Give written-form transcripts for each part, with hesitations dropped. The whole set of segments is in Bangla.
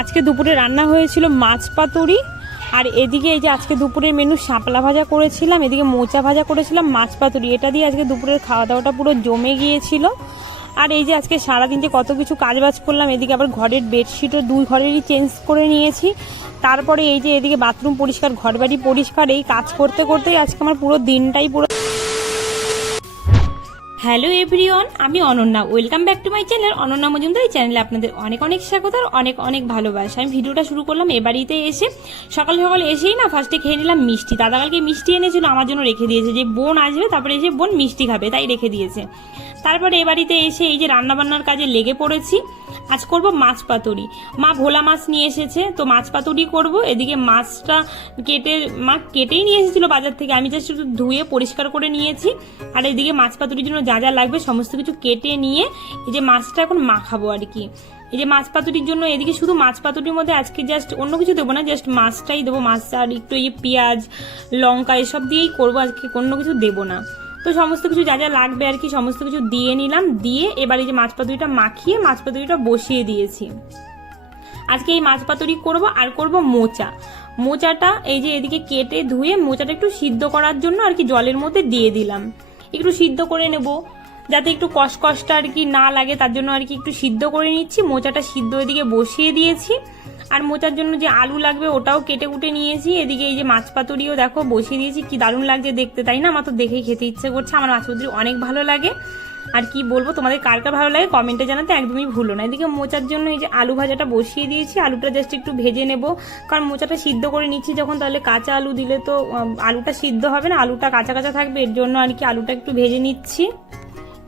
আজকে দুপুরে রান্না হয়েছিল মাছ পাতুরি, আর এদিকে এই যে আজকে দুপুরের মেনু শাপলা ভাজা করেছিলাম, এদিকে মোচা ভাজা করেছিলাম, মাছ পাতুরি। এটা দিয়ে আজকে দুপুরের খাওয়া দাওয়াটা পুরো জমে গিয়েছিল। আর এই যে আজকে সারাদিন যে কত কিছু কাজবাজ করলাম, এদিকে আবার ঘরের বেডশিটও দুই ঘরেরই চেঞ্জ করে নিয়েছি। তারপরে এই যে এদিকে বাথরুম পরিষ্কার, ঘরবাড়ি পরিষ্কার, এই কাজ করতে করতেই আজকে আমার পুরো দিনটাই পুরো। হ্যালো এভরিওয়ান, আমি Ananya, welcome back to my channel Ananya Majumdar. এই চ্যানেলে আপনাদের অনেক অনেক স্বাগত আর অনেক অনেক ভালোবাসা। আমি ভিডিওটা শুরু করলাম এ বাড়িতে এসে। সকাল সকাল এসেই না ফার্স্টে খেয়ে নিলাম মিষ্টি। দাদা কালকে মিষ্টি এনেছিল, আমার জন্য রেখে দিয়েছে, যে বোন আসবে তারপরে এসে বোন মিষ্টি খাবে, তাই রেখে দিয়েছে। তারপরে এ বাড়িতে এসে এই যে রান্নাবান্নার কাজে লেগে পড়েছি। আজ করব মাছ পাতুরি। মা ভোলা মাছ নিয়ে এসেছে, তো মাছ পাতুরি করব। এদিকে মাছটা মা কেটেই নিয়ে এসেছিল বাজার থেকে, আমি জাস্ট একটু ধুয়ে পরিষ্কার করে নিয়েছি। আর এদিকে মাছ পাতুরির জন্য যা যা লাগবে সমস্ত কিছু কেটে নিয়ে এই যে মাছটা এখন মাখাবো আর কি। এই যে মাছ পাতুরির জন্য এদিকে শুধু মাছ পাতুরির মধ্যে আজকে জাস্ট অন্য কিছু দেবো না, জাস্ট মাছটাই দেবো। মাছ আর একটু এই পেঁয়াজ লঙ্কা এসব দিয়েই করবো আজকে, অন্য কিছু দেবো না। তো সমস্ত কিছু যা যা লাগবে আর কি সমস্ত কিছু দিয়ে নিলাম, দিয়ে এবার এই যে মাছ পাতুরিটা মাখিয়ে মাছ পাতুরিটা বসিয়ে দিয়েছি। আজকে এই মাছ পাতুরি করব আর করব মোচা। মোচাটা এই যে এদিকে কেটে ধুয়ে মোচাটা একটু সিদ্ধ করার জন্য আর কি জলের মধ্যে দিয়ে দিলাম, একটু সিদ্ধ করে নেব যাতে একটু কষকষটা আর কি না লাগে, তার জন্য আর কি একটু সিদ্ধ করে নিচ্ছি। মোচাটা সিদ্ধ এদিকে বসিয়ে দিয়েছি। আর মোচার জন্য যে আলু লাগবে ওটাও কেটে কুটে নিয়েছি। এদিকে এই যে মাছ পাতুরিও দেখো বসিয়ে দিয়েছি, কি দারুণ লাগছে দেখতে, তাই না? আমার তো দেখেই খেতে ইচ্ছে করছে। আমার মাছ পাতুরি অনেক ভালো লাগে। আর কি বলবো, তোমাদের কার কার ভালো লাগে কমেন্টে জানাতে একদমই ভুলো না। এদিকে মোচার জন্য এই যে আলু ভাজাটা বসিয়ে দিয়েছি, আলুটা জাস্ট একটু ভেজে নেব, কারণ মোচাটা সিদ্ধ করে নিচ্ছি যখন, তাহলে কাঁচা আলু দিলে তো আলুটা সিদ্ধ হবে না, আলুটা কাঁচা কাঁচা থাকবে, এর জন্য আর কি আলুটা একটু ভেজে নিচ্ছি।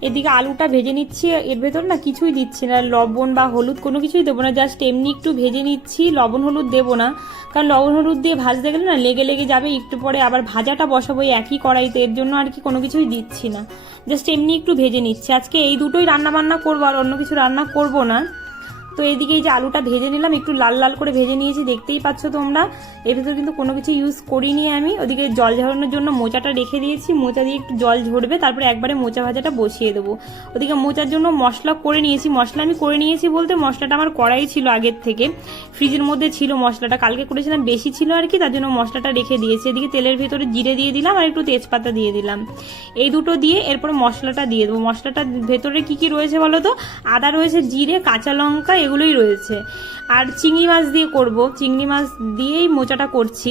এদিকে আলুটা ভেজে নিচ্ছি, এর ভেতর না কিছুই দিচ্ছি না, লবণ বা হলুদ কোনো কিছুই দেবো না, জাস্ট এমনি একটু ভেজে নিচ্ছি। লবণ হলুদ দেবো না, কারণ লবণ হলুদ দিয়ে ভাজতে গেলে না লেগে লেগে যাবে, একটু পরে আবার ভাজাটা বসাবো একই কড়াইতে, এর জন্য আর কি কোনো কিছুই দিচ্ছি না, জাস্ট এমনি একটু ভেজে নিচ্ছি। আজকে এই দুটোই রান্না বান্না করবো, আর অন্য কিছু রান্না করবো না। তো এইদিকে এই যে আলুটা ভেজে নিলাম, একটু লাল লাল করে ভেজে নিয়েছি, দেখতেই পাচ্ছ তোমরা। এর ভেতর কিন্তু কোনো কিছু ইউজ করিনি আমি। ওদিকে জল ঝরানোর জন্য মোচাটা রেখে দিয়েছি, মোচা দিয়ে একটু জল ঝরবে, তারপরে একবারে মোচা ভাজাটা বসিয়ে দেবো। ওদিকে মোচার জন্য মশলা করে নিয়েছি। মশলা আমি করে নিয়েছি বলতে মশলাটা আমার কড়াই ছিল আগের থেকে, ফ্রিজের মধ্যে ছিল মশলাটা, কালকে করেছিলাম বেশি ছিল আর কি, তার জন্য মশলাটা রেখে দিয়েছি। এদিকে তেলের ভেতরে জিরে দিয়ে দিলাম আর একটু তেজপাতা দিয়ে দিলাম, এই দুটো দিয়ে এরপরে মশলাটা দিয়ে দেবো। মশলাটার ভেতরে কি কি রয়েছে বলো তো? আদা রয়েছে, জিরে, কাঁচা লঙ্কা, এগুলোই রয়েছে। আর চিংড়ি মাছ দিয়ে করব, চিংড়ি মাছ দিয়েই মোচাটা করছি।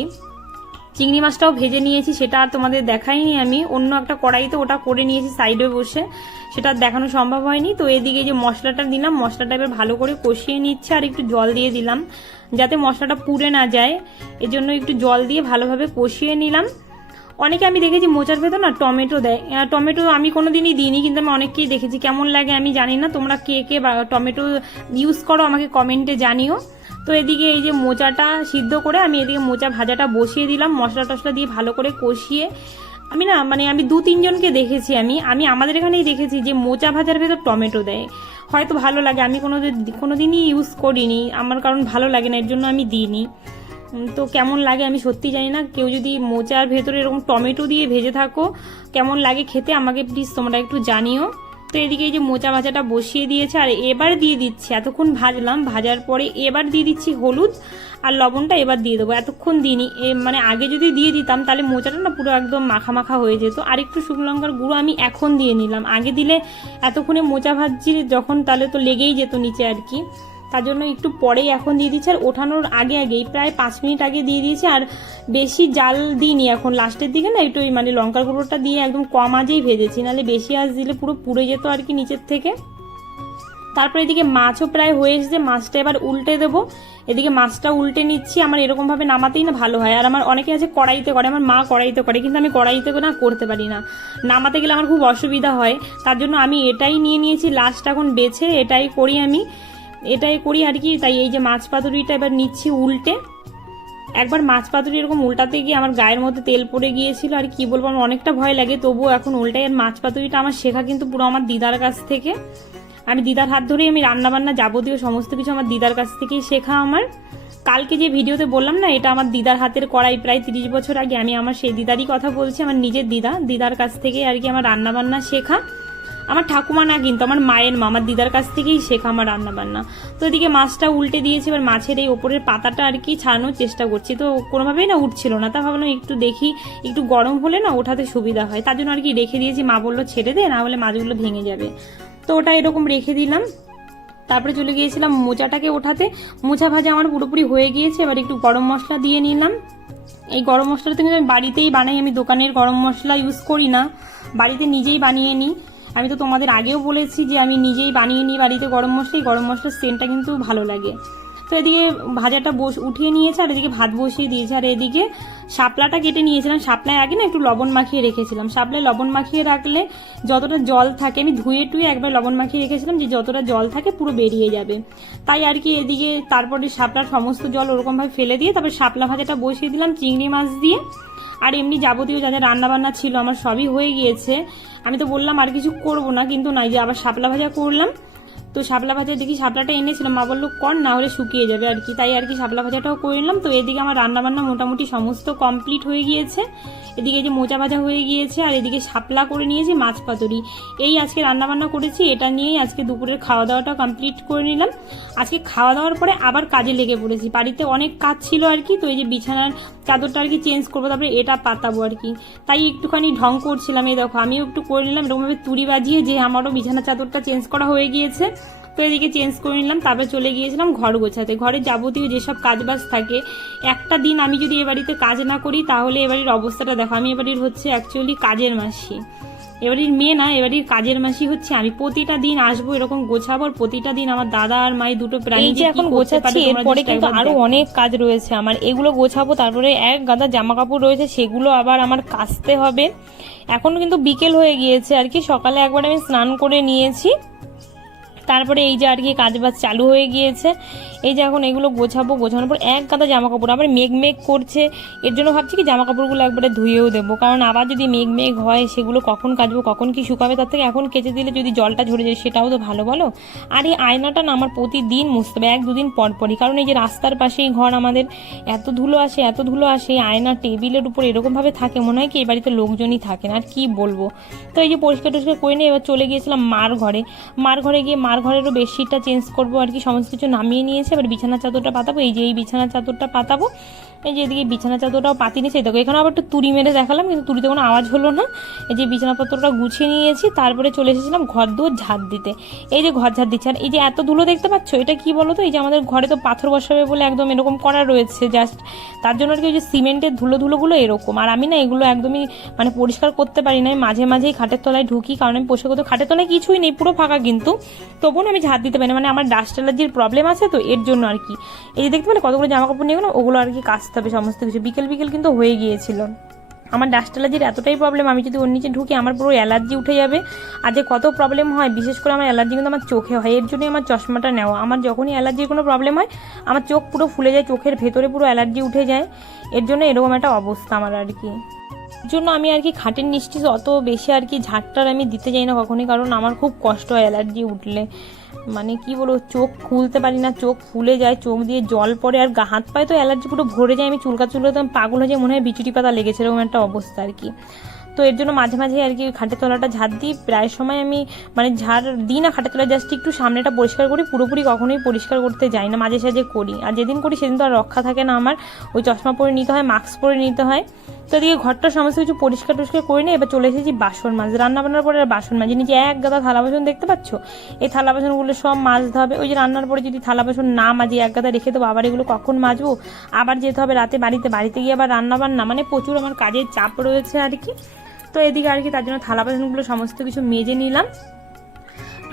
চিংড়ি মাছটাও ভেজে নিয়েছি, সেটা আর তোমাদের দেখাইনি আমি, অন্য একটা কড়াইতে ওটা করে নিয়েছি সাইডে বসে, সেটা দেখানো সম্ভব হয়নি। তো এদিকে যে মশলাটা দিলাম, মশলাটা এবার ভালো করে কষিয়ে নিচ্ছে, আর একটু জল দিয়ে দিলাম যাতে মশলাটা পুড়ে না যায়, এজন্য একটু জল দিয়ে ভালোভাবে কষিয়ে নিলাম। অনেকে আমি দেখেছি মোচার ভেতর না টমেটো দেয়, টমেটো আমি কোনোদিনই দিইনি, কিন্তু আমি অনেককেই দেখেছি, কেমন লাগে আমি জানি না, তোমরা কে কে টমেটো ইউজ করো আমাকে কমেন্টে জানিও। তো এদিকে এই যে মোচাটা সিদ্ধ করে আমি এদিকে মোচা ভাজাটা বসিয়ে দিলাম, মশলা টশলা দিয়ে ভালো করে কষিয়ে। আমি না আমি 2-3 জনকে দেখেছি, আমি আমাদের এখানেই দেখেছি যে মোচা ভাজার ভেতর টমেটো দেয়, হয়তো ভালো লাগে, আমি কোনোদিনই ইউজ করিনি, আমার কারণ ভালো লাগে না, এর জন্য আমি দিইনি। তো কেমন লাগে আমি সত্যি জানি না, কেউ যদি মোচার ভেতরে এরকম টমেটো দিয়ে ভেজে থাকো কেমন লাগে খেতে আমাকে প্লিজ তোমরা একটু জানিও। তো এদিকে এই যে মোচা ভাজাটা বসিয়ে দিয়েছে, আর এবার দিয়ে দিচ্ছি, এতক্ষণ ভাজলাম, ভাজার পরে এবার দিয়ে দিচ্ছি হলুদ আর লবণটা এবার দিয়ে দেবো, এতক্ষণ দিইনি, আগে যদি দিয়ে দিতাম তাহলে মোচাটা না পুরো একদম মাখা মাখা হয়ে যেত। আর একটু শুকনো লঙ্কার গুঁড়ো আমি এখন দিয়ে নিলাম, আগে দিলে এতক্ষণে মোচা ভাজছি যখন তাহলে তো লেগেই যেত নিচে আর কি, তার জন্য একটু পরেই এখন দিয়ে দিচ্ছি। আর ওঠানোর আগেই প্রায় 5 মিনিট আগে দিয়ে দিয়েছি, আর বেশি জাল দিইনি, এখন লাস্টের দিকে না একটু লঙ্কার গুঁড়োটা দিয়ে একদম কম আঁচেই ভেজেছি, নাহলে বেশি আঁচ দিলে পুরো পুড়ে যেত আর কি নিচের থেকে। তারপরে এদিকে মাছও প্রায় হয়ে এসেছে, মাছটা এবার উল্টে দেবো। এদিকে মাছটা উল্টে নিচ্ছি, আমার এরকম ভাবে নামাতেই না ভালো হয়। আর আমার অনেকে আছে কড়াইতে করে, আমার মা কড়াইতে করে, কিন্তু আমি কড়াইতে না করতে পারি না, নামাতে গেলে আমার খুব অসুবিধা হয়, তার জন্য আমি এটাই নিয়ে নিয়েছি লাস্ট এখন বেছে, এটাই করি আর কি। তাই এই যে মাছ পাতুরিটা এবার নিচ্ছি উল্টে। একবার মাছ পাতুরি এরকম উল্টাতে গিয়ে আমার গায়ের মধ্যে তেল পড়ে গিয়েছিল, আর কি বলবো, আমার অনেকটা ভয় লাগে, তবুও এখন উল্টাই। আর মাছ পাতুরিটা আমার শেখা কিন্তু পুরো আমার দিদার কাছ থেকে, আমি দিদার হাত ধরেই আমি রান্নাবান্না যাবতীয় সমস্ত কিছু আমার দিদার কাছ থেকেই শেখা আমার। কালকে যে ভিডিওতে বললাম না এটা আমার দিদার হাতের কড়াই, প্রায় 30 বছর আগে, আমি আমার সেই দিদারই কথা বলছি, আমার নিজের দিদার কাছ থেকে আর কি আমার রান্নাবান্না শেখা। আমার ঠাকুমা না, কিন্তু আমার মায়ের মা, আমার দিদার কাছ থেকেই শেখা আমার রান্না বান্না। তো এদিকে মাছটা উল্টে দিয়েছি, এবার মাছের এই ওপরের পাতাটা আর কি ছাড়ানোর চেষ্টা করছি, তো কোনোভাবেই না উঠছিল না। তা ভাবলাম একটু দেখি, একটু গরম হলে না ওঠাতে সুবিধা হয়, তার জন্য আর কি রেখে দিয়েছি। মা বললো ছেড়ে দে, না হলে মাছগুলো ভেঙে যাবে। তো ওটা এরকম রেখে দিলাম। তারপরে চলে গিয়েছিলাম মোচাটাকে ওঠাতে। মোচা ভাজা আমার পুরোপুরি হয়ে গিয়েছে, এবার একটু গরম মশলা দিয়ে নিলাম। এই গরম মশলাটা কিন্তু আমি বাড়িতেই বানাই, আমি দোকানের গরম মশলা ইউজ করি না, বাড়িতে নিজেই বানিয়ে নিই। আমি তো তোমাদের আগেও বলেছি যে আমি নিজেই বানিয়ে নিই বাড়িতে গরম মশলা, এই গরম মশলার সেন্টটা কিন্তু ভালো লাগে। তো এদিকে ভাজাটা উঠিয়ে নিয়েছে, আর এদিকে ভাত বসিয়ে দিয়েছে। আর এদিকে শাপলাটা কেটে নিয়েছিলাম, শাপলায় আগে না একটু লবণ মাখিয়ে রেখেছিলাম। শাপলায় লবণ মাখিয়ে রাখলে যতটা জল থাকে, আমি ধুয়ে টুয়ে একবার লবণ মাখিয়ে রেখেছিলাম যে যতটা জল থাকে পুরো বেরিয়ে যাবে। তাই আর কি এদিকে তারপরে শাপলার সমস্ত জল ওরকমভাবে ফেলে দিয়ে তারপরে শাপলা ভাজাটা বসিয়ে দিলাম চিংড়ি মাছ দিয়ে। আর এমনি যাবতীয় যা যা রান্নাবান্না ছিল আমার সবই হয়ে গিয়েছে। আমি তো বললাম আর কিছু করবো না, কিন্তু নাই যে আবার শাপলা ভাজা করলাম। তো শাপলা ভাজা দেখি শাপলাটা এনেছিলাম, মা বললো কর, না হলে শুকিয়ে যাবে আর কি, তাই আর কি শাপলা ভাজাটাও করে নিলাম। তো এদিকে আমার রান্নাবান্না মোটামুটি সমস্ত কমপ্লিট হয়ে গিয়েছে। এদিকে যে মোচা ভাজা হয়ে গিয়েছে, আর এদিকে শাপলা করে নিয়েছি, মাছ পাতুরি। এই আজকে রান্নাবান্না করেছি, এটা নিয়েই আজকে দুপুরের খাওয়া দাওয়াটা কমপ্লিট করে নিলাম। আজকে খাওয়া দাওয়ার পরে আবার কাজে লেগে পড়েছি, বাড়িতে অনেক কাজ ছিল আর কি। তো এই যে বিছানার চাদরটা আর কি চেঞ্জ করবো, তারপরে এটা পাতাবো আর কি, তাই একটুখানি ঢং করছিলাম। এই দেখো আমিও একটু করে নিলাম এরকমভাবে তুড়ি বাজিয়ে, যে আমারও বিছানার চাদরটা চেঞ্জ করা হয়ে গিয়েছে। তো এদিকে চেঞ্জ করে নিলাম, তারপরে চলে গিয়েছিলাম ঘর গোছাতে। ঘরের যাবতীয় যেসব কাজবাজ থাকে, একটা দিন আমি যদি এ বাড়িতে কাজ না করি তাহলে এ বাড়ির অবস্থাটা দেখো। আমি এ বাড়ির হচ্ছে অ্যাকচুয়ালি কাজের মাসি, এবাড়ির মেয়ে না, এবাড়ির কাজের মাসি হচ্ছে আমি। প্রতিটা দিন আসবো এরকম গোছাবো, প্রতিটা দিন আমার দাদা আর মাই দুটো প্রাণী যে এখন গোছাচ্ছি। এরপরে কিন্তু আরো অনেক কাজ রয়েছে আমার, এগুলো গোছাবো। তারপরে এক গাদা জামা কাপড় রয়েছে, সেগুলো আবার আমার কাচতে হবে। এখন কিন্তু বিকেল হয়ে গিয়েছে আর কি, সকালে একবার আমি স্নান করে নিয়েছি, তারপরে এই যে আর কি কাজবাজ চালু হয়ে গিয়েছে। এই যে এখন এগুলো গোছাবো, গোছানোর পর এক গাদা জামা কাপড় আবার মেঘ মেঘ করছে, এর জন্য ভাবছি কি জামা কাপড়গুলো একবারে ধুয়েও দেবো, কারণ আবার যদি মেঘ মেঘ হয় সেগুলো কখন কাচবো কখন কি শুকাবে, তার থেকে এখন কেচে দিলে যদি জলটা ঝরে যায় সেটাও তো ভালো, বলো। আর এই আয়নাটা না আমার প্রতিদিন মুছতে হবে, এক দুদিন পর পরই, কারণ এই যে রাস্তার পাশেই ঘর আমাদের, এত ধুলো আসে এত ধুলো আসে, এই আয়না টেবিলের উপর এরকমভাবে থাকে মনে হয় কি এই বাড়িতে লোকজনই থাকে না, আর কি বলবো। তো এই যে পরিষ্কার টরিষ্কার করে নিয়ে এবার চলে গিয়েছিলাম মার ঘরে। মার ঘরে গিয়ে মার ঘরেরও বেডশিটটা চেঞ্জ করবো আর কি, সমস্ত কিছু নামিয়ে নিয়েছে। এবার বিছানার চাদরটা পাতাবো, এই যে এই বিছানার চাদরটা পাতাবো। এই যে এদিকে বিছানার চাদরটাও পাতি নিয়েছে, দেখো এখানে আবার একটু তুড়ি মেরে দেখালাম, কিন্তু তুড়িতে কোনো আওয়াজ হলো না। এই যে বিছানাপত্রটা গুছিয়ে নিয়েছি, তারপরে চলে এসেছিলাম ঘর দুয়ার ঝাড় দিতে। এই যে ঘর ঝাড় দিচ্ছে, আর এই যে এত ধুলো দেখতে পাচ্ছ, এটা কি বলো তো, এই যে আমাদের ঘরে তো পাথর বসাবে বলে একদম এরকম করা রয়েছে জাস্ট, তার জন্য আর কি ওই যে সিমেন্টের ধুলোগুলো এরকম। আর আমি না এগুলো একদমই মানে পরিষ্কার করতে পারি না, মাঝে মাঝেই খাটের তলায় ঢুকি, কারণ আমি পরিষ্কার করতে, খাটের তলায় কিছুই নেই পুরো ফাঁকা, কিন্তু তবুও আমি ঝাড় দিতে পারি না, মানে আমার ডাস্ট অ্যালার্জির প্রবলেম আছে তো এর জন্য আর কি। এই যে দেখতে পেলে কতগুলো জামা কাপড় নিয়ে গেলো, ওগুলো আর কি কাচতে হবে সমস্ত কিছু। বিকেল কিন্তু হয়ে গিয়েছিল। আমার ডাস্ট অ্যালার্জির এতটাই প্রবলেম, আমি যদি ওর নিচে ঢুকি আমার পুরো অ্যালার্জি উঠে যাবে। আর যে কত প্রবলেম হয়, বিশেষ করে আমার অ্যালার্জি কিন্তু আমার চোখে হয়, এর জন্যই আমার চশমাটা নেওয়া। আমার যখনই অ্যালার্জির কোনো প্রবলেম হয় আমার চোখ পুরো ফুলে যায়, চোখের ভেতরে পুরো অ্যালার্জি উঠে যায়, এর জন্য এরকম একটা অবস্থা আমার আর কি। জন্য আমি আর কি খাটের নিচে অত বেশি আর কি ঝাড়টার আমি দিতে যাই না কখনই, কারণ আমার খুব কষ্ট হয় অ্যালার্জি উঠলে, মানে কি বলবো, চোখ খুলতে পারি না, চোখ ফুলে যায়, চোখ দিয়ে জল পড়ে, আর হাত পায়ে তো অ্যালার্জি পুরো ভরে যায়, আমি চুলকাতে আমি পাগল হয়ে যায়, মনে হয় বিচুটি পাতা লেগেছে, এরকম একটা অবস্থা আর কি। তো এর জন্য মাঝে মাঝে আর কি খাটের তলাটা ঝাড় দিই, প্রায় সময় আমি মানে ঝাড় দিই না খাটের তলায়, জাস্ট একটু সামনেটা পরিষ্কার করি, পুরোপুরি কখনোই পরিষ্কার করতে যাই না, মাঝে সাঝে করি। আর যেদিন করি সেদিন তো আর রক্ষা থাকে না আমার, ওই চশমা পরে নিতে হয়, মাস্ক পরে নিতে হয়। তো এদিকে ঘরটা সমস্ত কিছু পরিষ্কার টরিষ্কার করে নিয়ে এবার চলে এসেছি বাসন মাছ, রান্না বান্নার পরে আর বাসন মাঝে নিচে এক গাদা থালা বাসন দেখতে পাচ্ছ, এই থালা বাসনগুলো সব মাজতে হবে। ওই যে রান্নার পরে যদি থালা বাসন না মাজি এক গাদা রেখে দেবো, আবার এগুলো কখন মাজবো, আবার যেতে হবে রাতে বাড়িতে গিয়ে আবার রান্না বান্না, মানে প্রচুর আমার কাজের চাপ রয়েছে আর কি। তো এদিকে আর কি তার জন্য থালা বাসনগুলো সমস্ত কিছু মেজে নিলাম।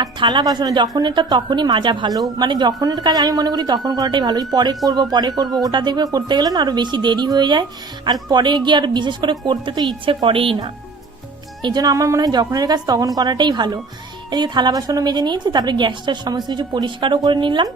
আর থালা বাসন যখন এটা তখনই মাজা ভালো, মানে যখনের কাজ আমি মনে করি তখন করাটাই ভালো, পরে করব ওটা দেখবে করতে গেলে না আরো বেশি দেরি হয়ে যায়, আর পরে গিয়ে আর বিশেষ করে করতে তো ইচ্ছে করেই না, এই জন্য আমার মনে হয় যখনের কাজ তখন করাটাই ভালো। এদিকে থালা বাসনও মেজে নিয়েছি, তারপরে গ্যাসটার সমস্ত কিছু পরিষ্কারও করে নিলাম।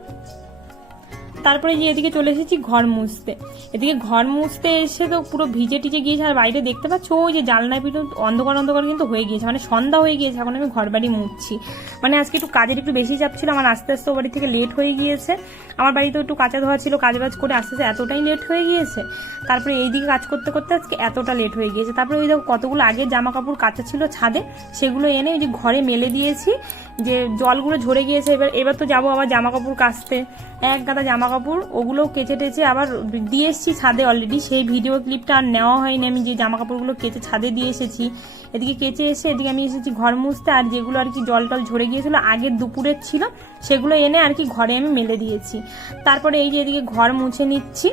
তারপরে যে এদিকে চলে এসেছি ঘর মুছতে। এদিকে ঘর মুছতে এসে তো পুরো ভিজে টিজে গিয়েছে, আর বাইরে দেখতে পাচ্ছ ওই যে জানলায় পিছু অন্ধকার অন্ধকার কিন্তু হয়ে গিয়েছে, মানে সন্ধ্যা হয়ে গিয়েছে। এখন আমি ঘর বাড়ি মুছছি, মানে আজকে একটু কাজের একটু বেশি চাপ ছিল আমার, আস্তে আস্তে ও বাড়ি থেকে লেট হয়ে গিয়েছে। আমার বাড়িতেও একটু কাঁচা ধোয়া ছিল, কাজবাজ করে আস্তে আস্তে এতটাই লেট হয়ে গিয়েছে। তারপরে এইদিকে কাজ করতে করতে আজকে এতটা লেট হয়ে গিয়েছে। তারপরে ওই দেখো কতগুলো আগে জামা কাপড় কাঁচা ছিল ছাদে, সেগুলো এনে ওই যে ঘরে মেলে দিয়েছি, যে জলগুলো ঝরে গিয়েছে। এবার তো যাবো আবার জামা কাপড় কাচতে, এক গাদা জামা কাপড় ওগুলো কেচে টেচে আবার দিয়ে এসেছি ছাদে অলরেডি। সেই ভিডিও ক্লিপটা আর নেওয়া হয়নি, আমি যে জামা কাপড়গুলো কেচে ছাদে দিয়ে এসেছি। এদিকে কেচে এসে এদিকে আমি এসেছি ঘর মুছতে, আর যেগুলো আর কি জল টল ঝরে গিয়েছিল আগের দুপুরের ছিল সেগুলো এনে আর কি ঘরে আমি মেলে দিয়েছি। তারপরে এই যে এদিকে ঘর মুছে নিচ্ছি।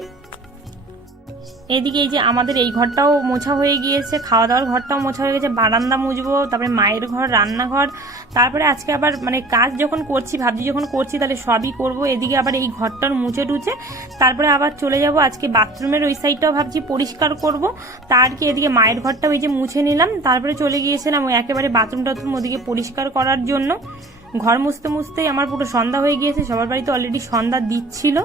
এদিকে এই যে আমাদের এই ঘরটাও মোছা হয়ে গিয়েছে, খাওয়া দাওয়ার ঘরটাও মোছা হয়ে গেছে, বারান্দা মুছবো, তারপরে মায়ের ঘর, রান্নাঘর। তারপরে আজকে আবার মানে কাজ যখন করছি, ভাবছি যখন করছি তাহলে সবই করব। এদিকে আবার এই ঘরটার মুছে টুছে তারপরে আবার চলে যাব আজকে বাথরুমের ওই সাইডটাও ভাবছি পরিষ্কার করব। তার কি এদিকে মায়ের ঘরটাও এই যে মুছে নিলাম, তারপরে চলে গিয়েছিলাম ওই একেবারে বাথরুম টাথরুম ওদিকে পরিষ্কার করার জন্য। ঘর মুছতে মুছতেই আমার পুরো সন্ধ্যা হয়ে গিয়েছে। সবার বাড়িতে অলরেডি সন্ধ্যা দিচ্ছিল,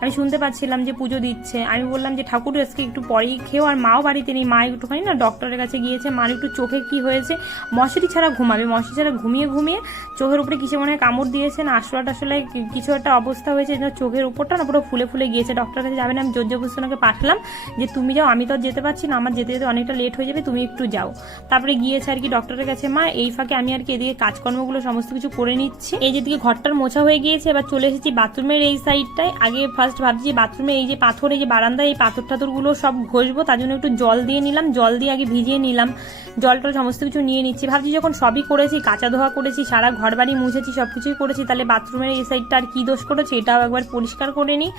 আমি শুনতে পাচ্ছিলাম যে পুজো দিচ্ছে। আমি বললাম যে ঠাকুর আজকে একটু পরেই খেও, আর মাও বাড়িতে নেই, মা একটুখানি না ডক্টরের কাছে গিয়েছে, মার একটু চোখে কি হয়েছে, মশারি ছাড়া ঘুমাবে, মশারি ছাড়া ঘুমিয়ে ঘুমিয়ে চোখের উপরে কিছু মনে হয় কামড় দিয়েছে না আসলে টাসলে কিছু একটা অবস্থা হয়েছে, চোখের উপরটা না পুরো ফুলে ফুলে গিয়েছে। ডক্টরের কাছে যাবে না, আমি জোর জবরদস্তি ওনাকে পাঠালাম যে তুমি যাও, আমি তো আর যেতে পারছি না, আমার যেতে যেতে অনেকটা লেট হয়ে যাবে, তুমি একটু যাও। তারপরে গিয়েছে আর কি ডক্টরের কাছে মা। এই ফাঁকে আমি আর কি এদিকে কাজকর্মগুলো সমস্ত কিছু করে নিচ্ছি। এই যেদিকে ঘরটার মোছা হয়ে গিয়েছে, এবার চলে এসেছি বাথরুমের এই সাইডটায়। আগে ফার্স্ট ভাবছি বাথরুমে এই যে পাথর, এই যে বারান্দায় এই পাথর টাথরগুলো সব ঘষবো, তার জন্য একটু জল দিয়ে নিলাম, জল দিয়ে আগে ভিজিয়ে নিলাম, জল টল সমস্ত কিছু নিয়ে নিচ্ছি। ভাবছি যখন সবই করেছি, কাঁচা ধোয়া করেছি, সারা ঘর বাড়ি মুছেছি, সবকিছুই করেছি, তাহলে বাথরুমের এই সাইডটা আর কি দোষ করেছে এটাও একবার পরিষ্কার করে নিই।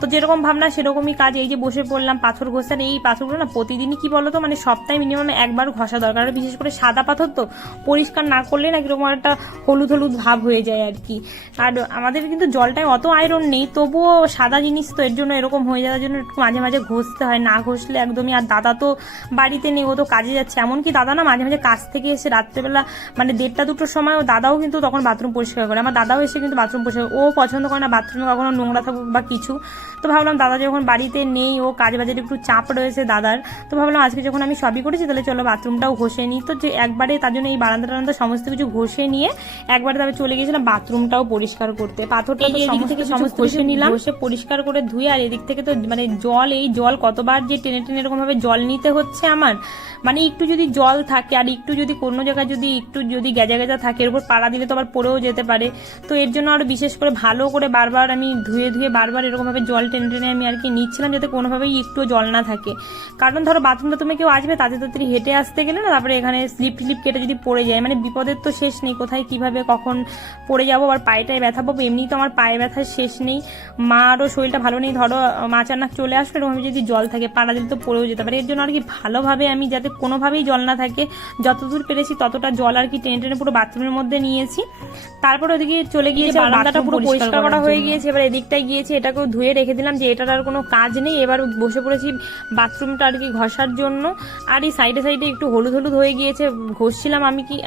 তো যেরকম ভাবনা সেরকমই কাজ। এই যে বসে পড়লাম পাথর ঘষার। এই পাথরগুলো না প্রতিদিনই কি বলতো মানে সপ্তাহে মিনিমাম একবার ঘষা দরকার, আর বিশেষ করে সাদা পাথর তো পরিষ্কার না করলে না কিরকম একটা হলুদ হলুদ ভাব হয়ে যায় আর কি। আর আমাদের কিন্তু জলটায় অত আয়রন নেই, তবুও সাদা জিনিস তো এর জন্য এরকম হয়ে যাওয়ার জন্য একটু মাঝে মাঝে ঘষতে হয়, না ঘষলে একদমই। আর দাদা তো বাড়িতে নেই, ও তো কাজে যাচ্ছে। এমনকি দাদা না মাঝে মাঝে কাজ থেকে এসে রাত্রেবেলা মানে 1টা-2টোর সময় ও দাদাও কিন্তু তখন বাথরুম পরিষ্কার করে। আমার দাদাও এসে কিন্তু বাথরুম পরিষ্কার, ও পছন্দ করে না বাথরুমে কখনো নোংরা থাকুক বা কিছু। তো ভাবলাম দাদা যখন বাড়িতে নেই, ও কাজ বাজের একটু চাপ রয়েছে দাদার, তো ভাবলাম আজকে যখন আমি সবই করেছি তাহলে চলো বাথরুমটাও ঘষে নিই। তো যে একবারে তার জন্য এই বারান্দা টারান্দা সমস্ত কিছু ঘষে নিয়ে একবারে তবে চলে গিয়েছিলাম বাথরুমটাও পরিষ্কার করতে। পাথরটা তো সমস্ত ঘষে নিলাম, ঘষে পরিষ্কার করে ধুয়ে। আর এদিক থেকে তো মানে জল, এই জল কতবার যে টেনে টেনে এরকম ভাবে জল নিতে হচ্ছে আমার, মানে একটু যদি জল থাকে আর একটু যদি কোনো জায়গায় যদি একটু যদি গেজা গেজা থাকে এর উপর পাড়া দিলে তো আবার পড়েও যেতে পারে। তো এর জন্য আরো বিশেষ করে ভালো করে বারবার আমি ধুয়ে ধুয়ে বারবার এরকম ভাবে জল টেনে টেনে আমি আর কি নিচ্ছিলাম, যাতে কোনোভাবেই একটু জল না থাকে। কারণ ধরো বাথরুমটা তুমি কেউ আসবে তাড়াতাড়ি হেঁটে আসতে গেলে না, তারপরে এখানে স্লিপ টিলিপ কেটে যদি পড়ে যায়, মানে বিপদের তো শেষ নেই, কোথায় কিভাবে কখন পড়ে যাবো, আবার পায়েটায় ব্যথা পাবো। এমনি তো আমার পায়ে ব্যথার শেষ নেই, মারও শরীরটা ভালো নেই, ধরো মাচার নাক চলে আসলো এরকম যদি জল থাকে পাড়া দিলে তো পড়েও যেতে পারে। এর জন্য আর কি ভালোভাবে আমি যাতে কোনোভাবেই জল না থাকে যতদূর পেরেছি ততটা জল আর কি টেনে টেনে পুরো বাথরুমের মধ্যে নিয়েছি। তারপর ওদিকে চলে গিয়েছে, বারান্দাটা পুরো পরিষ্কার করা হয়ে গিয়েছে। এবার এদিকটায় গিয়েছে, এটাকেও ধুয়ে রেখে দিলাম যে এটার আর কোনো কাজ নেই। এবার বসে পড়েছি বাথরুমটা আর কি ঘষার জন্য। আর এই সাইডে সাইডে একটু হলুদ হলুদ হয়ে গিয়েছে, ঘষছিলাম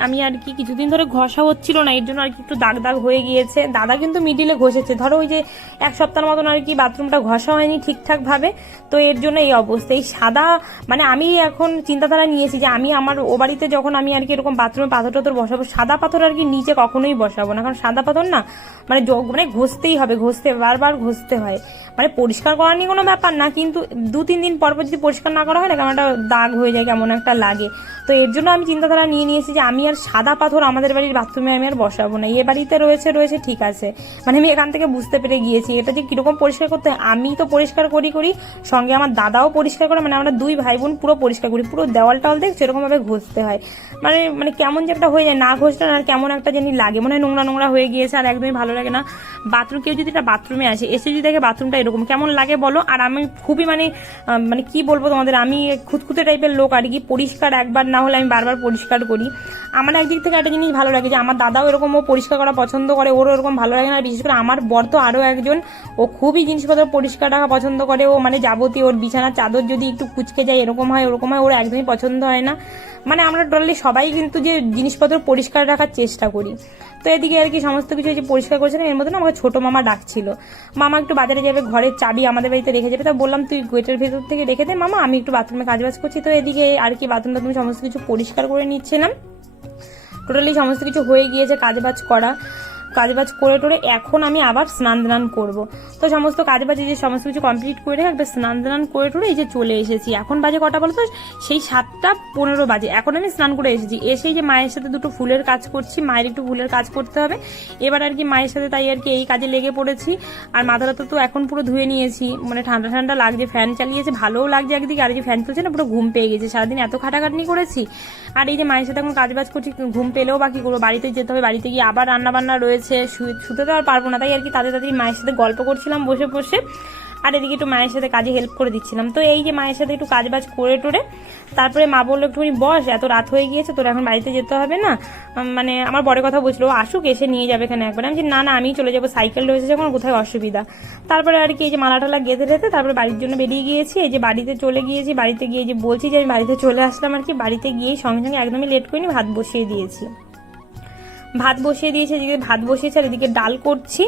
আমি আর কি কিছুদিন ধরে ঘষা হচ্ছিল না, এর জন্য আর কি একটু দাগ দাগ হয়ে গিয়েছে। দাদা কিন্তু মিডিলে ঘষেছে, ধরো ওই যে 1 সপ্তাহের মতন আর কি বাথরুমটা ঘষা হয়নি ঠিকঠাক ভাবে, তো এর জন্য এই অবস্থা। এই সাদা মানে আমি এখন চিন্তাধারা নিয়েছি যে আমি আমার ও বাড়িতে যখন আমি আর কি এরকম বাথরুমে পাথর টাথর বসাবো, সাদা পাথর আর কি নিচে কখনোই বসাবো না, কারণ সাদা পাথর না মানে ঘষতেই হবে, বারবার ঘষতে হয়। মানে পরিষ্কার করা নিয়ে কোনো ব্যাপার না, কিন্তু 2-3 দিন পর পর যদি পরিষ্কার না করা হয় না কেমন একটা দাগ হয়ে যায়, কেমন একটা লাগে। তো এর জন্য আমি চিন্তাধারা নিয়ে নিয়েছি যে আমি আর সাদা পাথর আমাদের বাড়ির বাথরুমে আমি আর বসাবো না। এ বাড়িতে রয়েছে ঠিক আছে, মানে আমি এখান থেকে বুঝতে পেরে গিয়েছি এটা যে কিরকম পরিষ্কার করতে হয়। আমি তো পরিষ্কার করি সঙ্গে আমার দাদাও পরিষ্কার করে, মানে আমরা 2 ভাই বোন পুরো পরিষ্কার করি, পুরো দেওয়াল টাওয়াল দেখছো এরকম ভাবে ঘষতে হয়। মানে কেমন যে একটা হয়ে যায়, না ঘষলে আর কেমন একটা জানি লাগে, মনে হয় নোংরা নোংরা হয়ে গিয়েছে, আর একদমই ভালো লাগে না। বাথরুম কেউ যদি একটা বাথরুমে আসে এসে যদি দেখে বাথরুমটা এরকম কেমন লাগে বলো। আর আমি খুবই মানে কি বলবো তোমাদের, আমি খুঁতখুঁতে টাইপের লোক আর কি, পরিষ্কার একবার না হলে আমি বারবার পরিষ্কার করি। আমার একদিক থেকে একটা জিনিস ভালো লাগে যে আমার দাদাও এরকম ও পরিষ্কার করা পছন্দ করে, ওরও এরকম ভালো লাগে না। বিশেষ করে আমার বর তো আরও একজন, ও খুবই জিনিসপত্র পরিষ্কার রাখা পছন্দ করে। ও মানে যাবতীয় ওর বিছানার চাদর যদি একটু কুচকে যায় এরকম হয় ওরকম হয়, ওর একদমই পছন্দ হয় না। মানে আমরা টোটালি সবাই কিন্তু যে জিনিসপত্র পরিষ্কার রাখার চেষ্টা করি। তো এদিকে আর কি সমস্ত কিছু যে পরিষ্কার করছিলাম, এর মধ্যে না আমাকে ছোট মামা ডাকছিল। মামা একটু বাজারে যাবে, ঘরের চাবি আমাদের বাড়িতে রেখে যাবে। তা বললাম তুই গেটের ভেতর থেকে রেখে দে মামা, আমি একটু বাথরুমে কাজবাজ করছি। তো এদিকে আর কি বাথরুম টাথরুম সমস্ত কিছু পরিষ্কার করে নিচ্ছিলাম। টোটালি সমস্ত কিছু হয়ে গিয়েছে কাজবাজ করা, কাজবাজ করে টোরে এখন আমি আবার স্নান দান করবো। তো সমস্ত কাজবাজ যে সমস্ত কিছু কমপ্লিট করে একবার স্নান দান করে টোরে এই যে চলে এসেছি। এখন বাজে কটা বলো তো, সেই 7:15 বাজে। এখন আমি স্নান করে এসেছি, এসেই যে মায়ের সাথে দুটো ফুলের কাজ করছি, মায়ের একটু ফুলের কাজ করতে হবে এবার আর কি মায়ের সাথে, তাই আর কি এই কাজে লেগে পড়েছি। আর মাথাটা তো এখন পুরো ধুয়ে নিয়েছি, মানে ঠান্ডা ঠান্ডা লাগছে, ফ্যান চালিয়েছে, ভালোও লাগছে একদিকে, আর এই যে ফ্যান চলছে না পুরো ঘুম পেয়ে গেছে, সারাদিন এত খাটাখাটনি করেছি। আর এই যে মায়ের সাথে এখন কাজবাজ করছি, ঘুম পেলেও বাকি করবো, বাড়িতে যেতে হবে, বাড়িতে গিয়ে আবার রান্না বান্না রয়েছে, শুতে তো আর পারবো না, তাই আর কি তাড়াতাড়ি মায়ের সাথে গল্প করছিলাম বসে বসে, আর এদিকে একটু মায়ের সাথে কাজে হেল্প করে দিচ্ছিলাম। তো এই যে মায়ের সাথে একটু কাজবাজ করে টোরে তারপরে মা বললো একটুখানি বস, এত রাত হয়ে গিয়েছে, তোর এখন বাড়িতে যেতে হবে না, মানে আমার বড় কথা বলছিল ও আসুক, এসে নিয়ে যাবে এখানে একবার। আমি না না আমি চলে যাবো, সাইকেল রয়েছে যখন কোথায় অসুবিধা। তারপরে আর কি এই যে মালা টালা গেঁথে রেখে তারপরে বাড়ির জন্য বেরিয়ে গিয়েছি। এই যে বাড়িতে চলে গিয়েছি, বাড়িতে গিয়ে যে বলছি যে আমি বাড়িতে চলে আসলাম আর কি। বাড়িতে গিয়েই সঙ্গে সঙ্গে একদমই লেট করিনি, ভাত বসিয়ে দিয়েছি। এদিকে ভাত বসিয়েছে আর এদিকে ডাল করছি,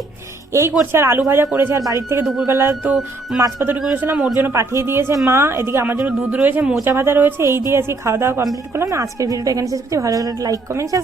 এই করছি, আর আলু ভাজা করেছে। আর বাড়ির থেকে দুপুরবেলা তো মাছ পাতুরি করেছিলাম, ওর জন্য পাঠিয়ে দিয়েছে মা। এদিকে আমার জন্য দুধ রয়েছে, মোচা ভাজা রয়েছে, এই দিয়ে আজকে খাওয়া দাওয়া কমপ্লিট করলাম। আজকের ভিডিওটা এখানে শেষ করছি। ভালো লাগলে লাইক কমেন্ট শেয়ার।